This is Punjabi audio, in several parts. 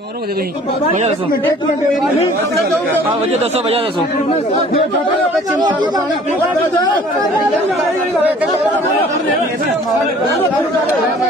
सो हा वॾी दसो वॾा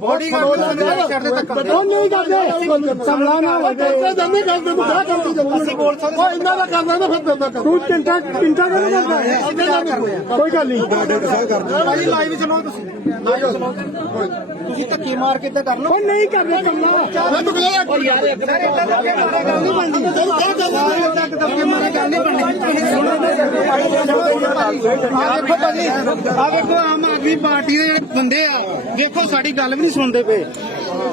ਬੋਡੀ ਗਾਰਡਨ ਨਹੀਂ ਕਰਦੇ ਕੋਈ ਗੱਲ ਨਹੀਂ ਤੁਸੀਂ ਤਾਂ ਕੀ ਮਾਰ ਕੇ ਤਾਂ ਕਰ ਲਓ ਨਹੀਂ ਕਰਦੇ ਬੰਦਾ ਯਾਰ ਇੱਕ ਦਮ ਆਦਮੀ ਪਾਰਟੀ ਦੇ ਬੰਦੇ ਆ ਦੇਖੋ ਸਾਡੀ ਗੱਲ ਵੀ ਨਹੀਂ ਸੁਣਦੇ ਪਏ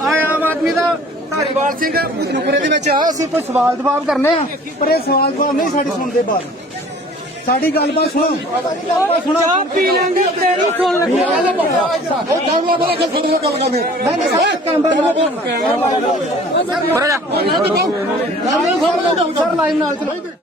ਆ ਆਮ ਆਦਮੀ ਦਾ ਧਾਰੀਵਾਲ ਸਿੰਘ ਨੁਕਰੇ ਦੇ ਵਿੱਚ ਆ ਅਸੀਂ ਕੋਈ ਸਵਾਲ ਜਵਾਬ ਕਰਨੇ ਆ ਪਰ ਇਹ ਸਵਾਲ ਜਵਾਬ ਨਹੀਂ ਸਾਡੀ ਸੁਣਦੇ ਬਾਦ ਸਾਡੀ ਗੱਲ ਬਾਤ ਸੁਣੋ ਸੁਣਾ ਪੀ ਲਾਂਗੇ ਤੇਰੀ ਸੁਣ ਲੱਗੀ ਉਹ ਦਾਵਾ ਮੇਰਾ ਕਿ ਕੰਮ ਕਰਦੇ ਮੈਂ ਕੰਮ ਕਰ ਰਿਹਾ ਸਰ ਲਾਈਨ ਨਾਲ ਚਲੋ